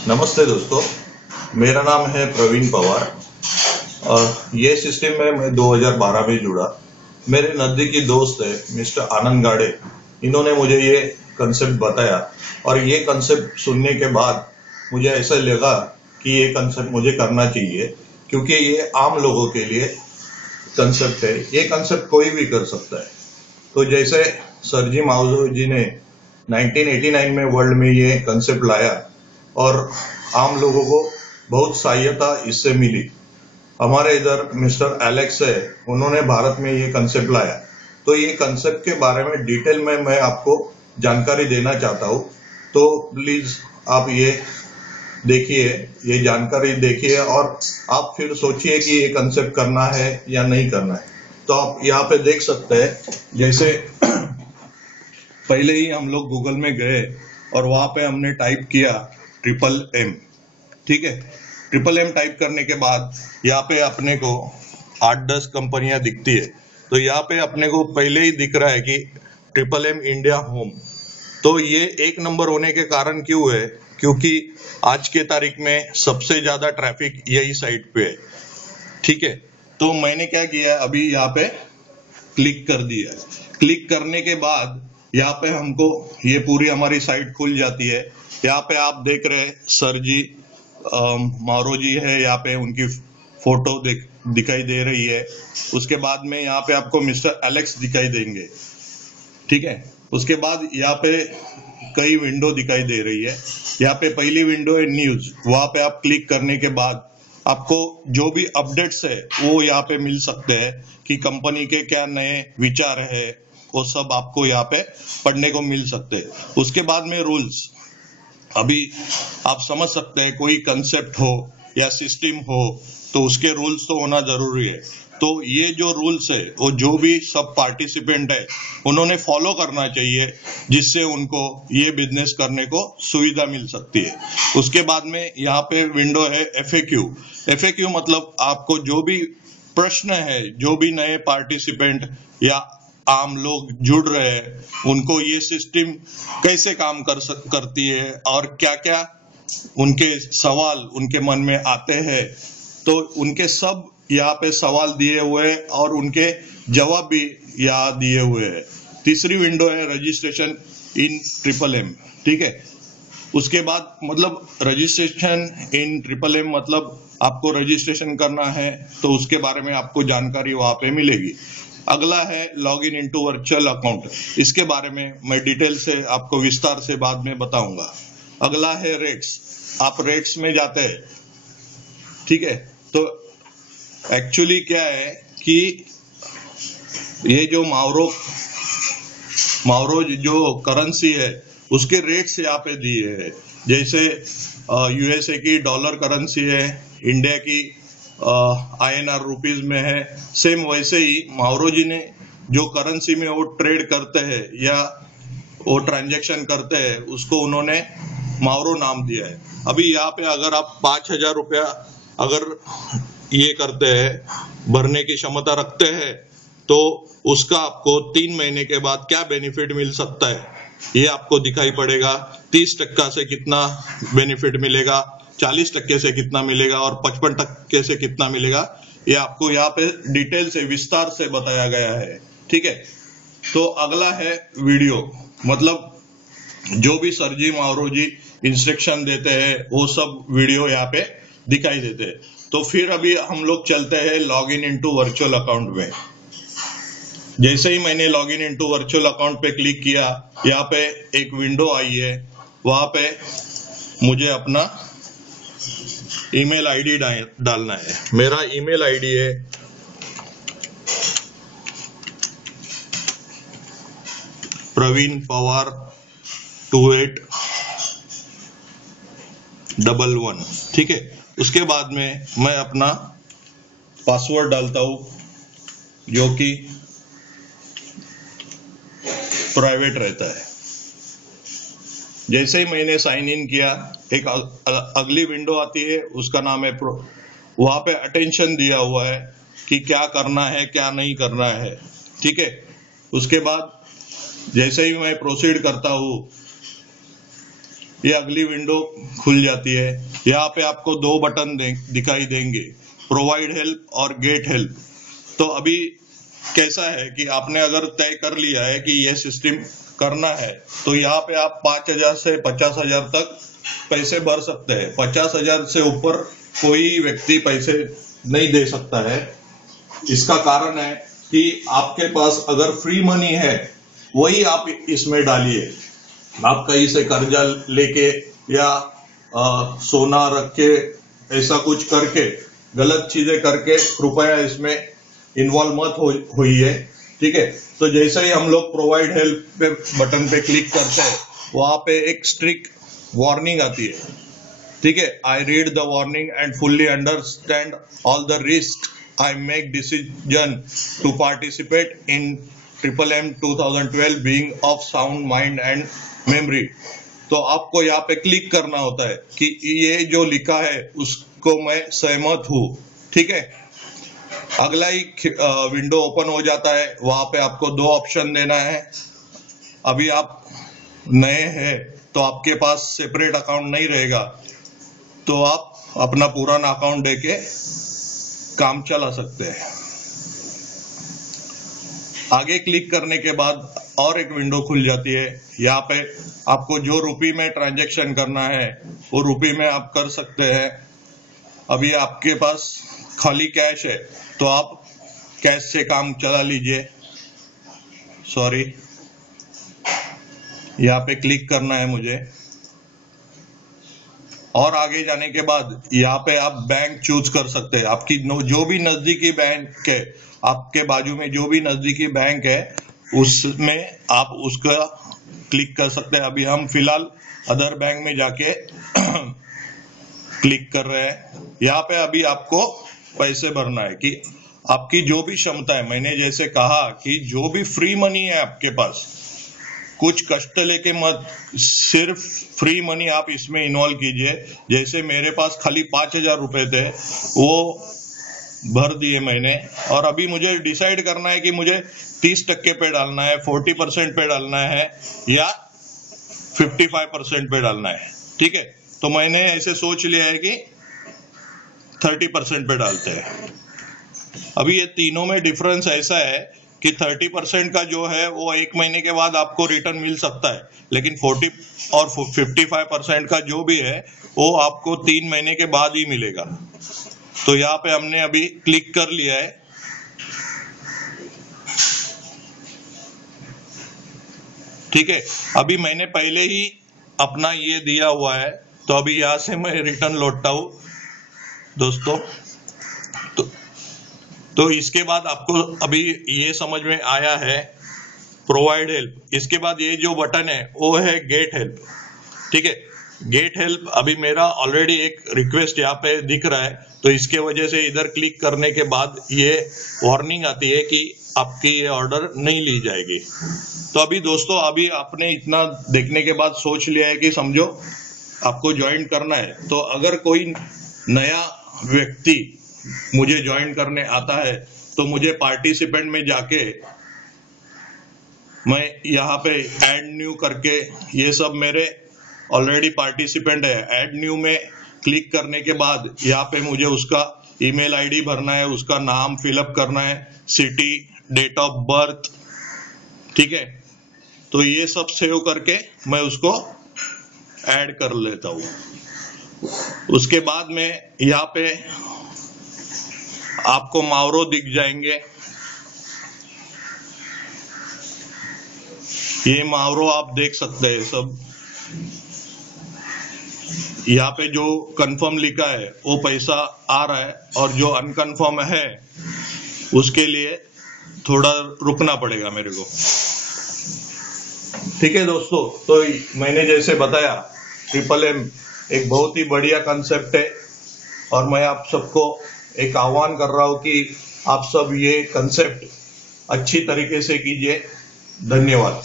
नमस्ते दोस्तों, मेरा नाम है प्रवीण पवार। ये सिस्टम में मैं 2012 में जुड़ा। मेरे नज़दीकी दोस्त है मिस्टर आनंद गाड़े, इन्होंने मुझे ये कंसेप्ट बताया और ये कंसेप्ट सुनने के बाद मुझे ऐसा लगा कि ये कंसेप्ट मुझे करना चाहिए, क्योंकि ये आम लोगों के लिए कंसेप्ट है। ये कंसेप्ट कोई भी कर सकता है। तो जैसे सर जी माओ जी ने 1989 में वर्ल्ड में ये कंसेप्ट लाया और आम लोगों को बहुत सहायता इससे मिली। हमारे इधर मिस्टर एलेक्स है, उन्होंने भारत में ये कंसेप्ट लाया। तो ये कंसेप्ट के बारे में डिटेल में मैं आपको जानकारी देना चाहता हूँ। तो प्लीज आप ये देखिए, ये जानकारी देखिए और आप फिर सोचिए कि ये कंसेप्ट करना है या नहीं करना है। तो आप यहाँ पे देख सकते हैं, जैसे पहले ही हम लोग गूगल में गए और वहां पे हमने टाइप किया MM, ठीक है। MM टाइप करने के बाद यहाँ पे अपने को 8-10 कंपनियां दिखती है। तो यहाँ पे अपने को पहले ही दिख रहा है कि MM इंडिया होम। तो ये 1 नंबर होने के कारण क्यों है? क्योंकि आज के तारीख में सबसे ज्यादा ट्रैफिक यही साइट पे है, ठीक है। तो मैंने क्या किया, अभी यहाँ पे क्लिक कर दिया। क्लिक करने के बाद यहाँ पे हमको ये पूरी हमारी साइट खुल जाती है। यहाँ पे आप देख रहे हैं सर जी मारो जी है, यहाँ पे उनकी फोटो दिखाई दे रही है। उसके बाद में यहाँ पे आपको मिस्टर एलेक्स दिखाई देंगे, ठीक है। उसके बाद यहाँ पे कई विंडो दिखाई दे रही है। यहाँ पे पहली विंडो है न्यूज, वहां पे आप क्लिक करने के बाद आपको जो भी अपडेट्स है वो यहाँ पे मिल सकते हैं कि कंपनी के क्या नए विचार है, वो सब आपको यहाँ पे पढ़ने को मिल सकते हैं। उसके बाद में रूल्स, अभी आप समझ सकते हैं कोई कंसेप्ट हो या सिस्टम हो तो उसके रूल्स तो होना जरूरी है। तो ये जो रूल्स है वो जो भी सब पार्टिसिपेंट है उन्होंने फॉलो करना चाहिए, जिससे उनको ये बिजनेस करने को सुविधा मिल सकती है। उसके बाद में यहाँ पे विंडो है FAQ मतलब आपको जो भी प्रश्न है, जो भी नए पार्टिसिपेंट या आम लोग जुड़ रहे हैं, उनको ये सिस्टम कैसे काम करती है और क्या क्या उनके सवाल उनके मन में आते हैं, तो उनके सब यहाँ पे सवाल दिए हुए हैं और उनके जवाब भी यहाँ दिए हुए हैं। तीसरी विंडो है रजिस्ट्रेशन इन MM, ठीक है। उसके बाद मतलब रजिस्ट्रेशन इन MM मतलब आपको रजिस्ट्रेशन करना है, तो उसके बारे में आपको जानकारी वहां पे मिलेगी। अगला है log in into virtual account, इसके बारे में मैं डिटेल से आपको विस्तार से बाद में बताऊंगा। अगला है रेट्स, आप रेट्स में जाते हैं, ठीक है। तो एक्चुअली क्या है कि ये जो मावरो जो करेंसी है उसके रेट्स यहाँ पे दिए हैं। जैसे USA की डॉलर करेंसी है, इंडिया की INR रुपीज में है, सेम वैसे ही मावरो जी ने जो करेंसी में वो ट्रेड करते हैं या वो ट्रांजैक्शन करते हैं उसको उन्होंने मावरो नाम दिया है। अभी यहाँ पे अगर आप 5,000 रुपया अगर ये करते हैं, भरने की क्षमता रखते हैं, तो उसका आपको 3 महीने के बाद क्या बेनिफिट मिल सकता है ये आपको दिखाई पड़ेगा। 30% से कितना बेनिफिट मिलेगा, 40% से कितना मिलेगा और 55% से कितना मिलेगा, ये आपको यहाँ पे डिटेल से विस्तार से बताया गया है, ठीक है। तो अगला है वीडियो, मतलब जो भी सर जी मावरो जी इंस्ट्रक्शन देते हैं वो सब वीडियो यहाँ पे दिखाई देते हैं। तो फिर अभी हम लोग चलते हैं log in into virtual account में। जैसे ही मैंने log in into virtual account पे क्लिक किया, यहाँ पे एक विंडो आई है, वहां पे मुझे अपना ईमेल आईडी डालना है। मेरा ईमेल आईडी है प्रवीण पवार 2811, ठीक है। उसके बाद में मैं अपना पासवर्ड डालता हूं जो कि प्राइवेट रहता है। जैसे ही मैंने साइन इन किया, एक अगली विंडो आती है, उसका नाम है वहां पे अटेंशन दिया हुआ है कि क्या करना है क्या नहीं करना है, ठीक है। उसके बाद जैसे ही मैं प्रोसीड करता हूं ये अगली विंडो खुल जाती है। यहाँ पे आपको दो बटन दिखाई देंगे, प्रोवाइड हेल्प और गेट हेल्प। तो अभी कैसा है कि आपने अगर तय कर लिया है कि ये सिस्टम करना है, तो यहाँ पे आप 5,000 से 50,000 तक पैसे भर सकते हैं। 50,000 से ऊपर कोई व्यक्ति पैसे नहीं दे सकता है। इसका कारण है कि आपके पास अगर फ्री मनी है वही आप इसमें डालिए। आप कहीं से कर्जा लेके या सोना रख के ऐसा कुछ करके, गलत चीजें करके कृपया इसमें इन्वॉल्व मत होइए, ठीक है। तो जैसे ही हम लोग प्रोवाइड हेल्प पे बटन पे क्लिक करते हैं, वहां पे एक स्ट्रिक्ट वार्निंग आती है, ठीक है। I read the warning and fully understand all the risk I make decision to participate in MMM 2012 being of sound mind and memory. तो आपको यहाँ पे क्लिक करना होता है कि ये जो लिखा है उसको मैं सहमत हूँ, ठीक है। अगला ही विंडो ओपन हो जाता है। वहां पे आपको दो ऑप्शन देना है। अभी आप नए हैं तो आपके पास सेपरेट अकाउंट नहीं रहेगा, तो आप अपना पुराना अकाउंट देके काम चला सकते हैं। आगे क्लिक करने के बाद और एक विंडो खुल जाती है। यहाँ पे आपको जो रुपये में ट्रांजैक्शन करना है वो रुपये में आप कर सकते हैं। अभी आपके पास खाली कैश है तो आप कैश से काम चला लीजिए। सॉरी, यहाँ पे क्लिक करना है मुझे। और आगे जाने के बाद यहाँ पे आप बैंक चूज कर सकते हैं। आपकी जो भी नजदीकी बैंक है, आपके बाजू में जो भी नजदीकी बैंक है, उसमें आप उसका क्लिक कर सकते हैं। अभी हम फिलहाल अदर बैंक में जाके क्लिक कर रहे हैं। यहाँ पे अभी आपको पैसे भरना है कि आपकी जो भी क्षमता है। मैंने जैसे कहा कि जो भी फ्री मनी है आपके पास, कुछ कष्ट लेके मत, सिर्फ फ्री मनी आप इसमें इन्वॉल्व कीजिए। जैसे मेरे पास खाली 5,000 रुपए थे, वो भर दिए मैंने। और अभी मुझे डिसाइड करना है कि मुझे 30% पे डालना है, 40% पे डालना है या 55% पे डालना है, ठीक है। तो मैंने ऐसे सोच लिया है कि 30% पे डालते हैं। अभी ये तीनों में डिफरेंस ऐसा है कि 30% का जो है वो 1 महीने के बाद आपको रिटर्न मिल सकता है, लेकिन 40 और 55% का जो भी है वो आपको 3 महीने के बाद ही मिलेगा। तो यहाँ पे हमने अभी क्लिक कर लिया है। ठीक है, अभी मैंने पहले ही अपना ये दिया हुआ है, तो अभी यहाँ से मैं रिटर्न लौटता हूं दोस्तों। तो इसके बाद आपको अभी ये समझ में आया है प्रोवाइड हेल्प। इसके बाद ये जो बटन है वो है गेट हेल्प, ठीक है। गेट हेल्प अभी मेरा ऑलरेडी एक रिक्वेस्ट यहाँ पे दिख रहा है, तो इसके वजह से इधर क्लिक करने के बाद ये वार्निंग आती है कि आपकी ये ऑर्डर नहीं ली जाएगी। तो अभी दोस्तों, अभी आपने इतना देखने के बाद सोच लिया है कि समझो आपको ज्वाइन करना है। तो अगर कोई नया व्यक्ति मुझे ज्वाइन करने आता है तो मुझे पार्टिसिपेंट में जाके मैं यहाँ पे ऐड न्यू करके, ये सब मेरे ऑलरेडी पार्टिसिपेंट है, ऐड न्यू में क्लिक करने के बाद यहाँ पे मुझे उसका ईमेल आईडी भरना है, उसका नाम फिलअप करना है, सिटी, डेट ऑफ बर्थ, ठीक है। तो ये सब सेव करके मैं उसको ऐड कर लेता हूँ। उसके बाद में यहाँ पे आपको मावरो दिख जाएंगे। ये मावरो आप देख सकते हैं सब। यहाँ पे जो कंफर्म लिखा है वो पैसा आ रहा है, और जो अनकंफर्म है उसके लिए थोड़ा रुकना पड़ेगा मेरे को, ठीक है दोस्तों। तो मैंने जैसे बताया MMM एक बहुत ही बढ़िया कंसेप्ट है, और मैं आप सबको एक आह्वान कर रहा हूं कि आप सब ये कंसेप्ट अच्छी तरीके से कीजिए। धन्यवाद।